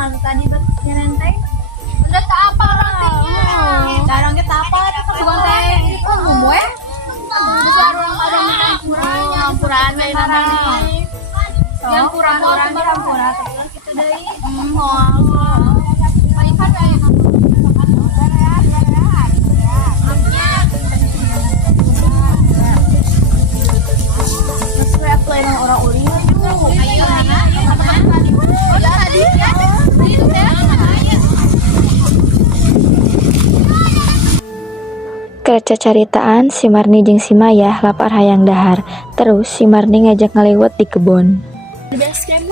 naon tadi betul nenteng. Udah tak apa orangnya. Jarang kita apa tukang teh. Moe. Besar orang puranya, puraan lain yang pura-pura terus gitu deui. Paling kan aya orang uli ayo tadi Kerca caritaan si Marni jeung si Maya lapar hayang dahar. Terus si Marni ngajak ngalewat di kebon. basecamp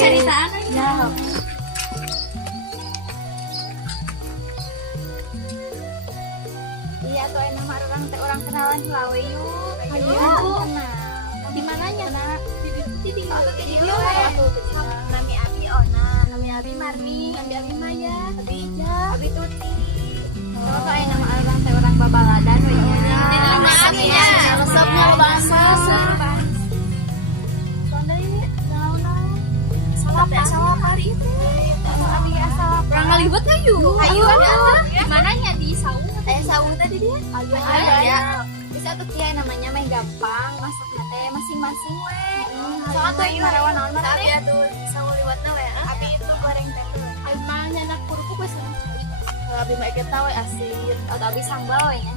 caritaan iya tuh nama orang kenalan Lawe yuk ayo di mananya nak di video nami Abi Ona nami Abi Marni nami Abi Maya Abi Ija Abi Tuti kalau kayak nama orang babaladan nama Abi ya resepnya bahasa salah hari itu Abi asal orang ngalibet nggak yuk ayo di mananya di saung saung tadi dia ayo ya bisa tuh dia namanya main gampang masaknya teh masing-masing we soalnya tuh ini marawan naon tapi ya tuh saung liwatna we abi itu goreng teh abi mah nyanak kuruku bisa abi mah kita we asin atau abi sambal we nya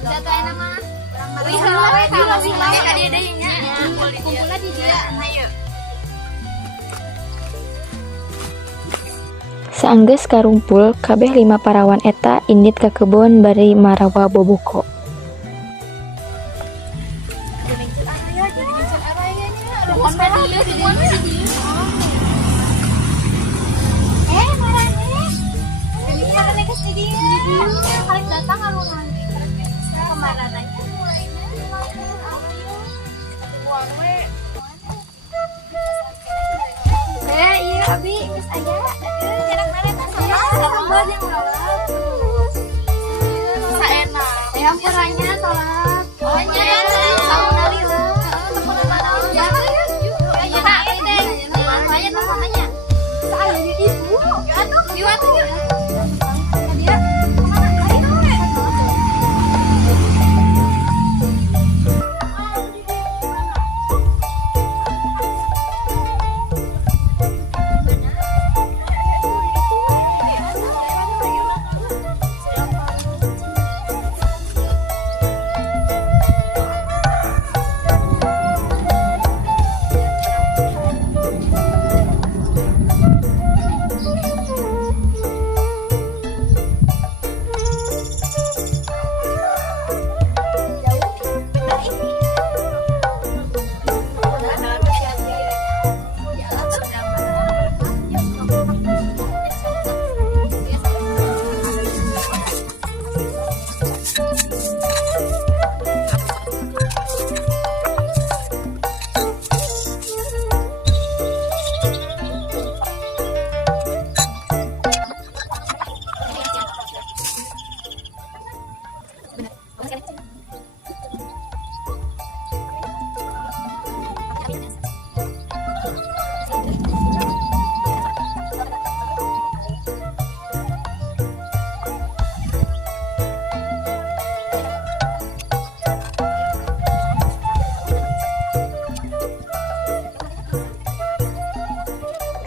bisa tuh nama orang wih lawe ka dia deui nya kumpulna di dia ayo Saanggeus karumpul, kabeh 5 parawan eta indit ka kebon bari marawa bobuko. Iya, Abi, geus aya. Saena. Ya perannya tolak. Oh nya saung nali lah. Telepon mana? Ya. Ya nak ini. Saya namanya. Saya ibu. Ya atuh, liwat yuk. Dia kemana? Lari we.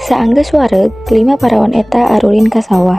Saanggeus wareg, 5 parawan eta arulin ka sawah.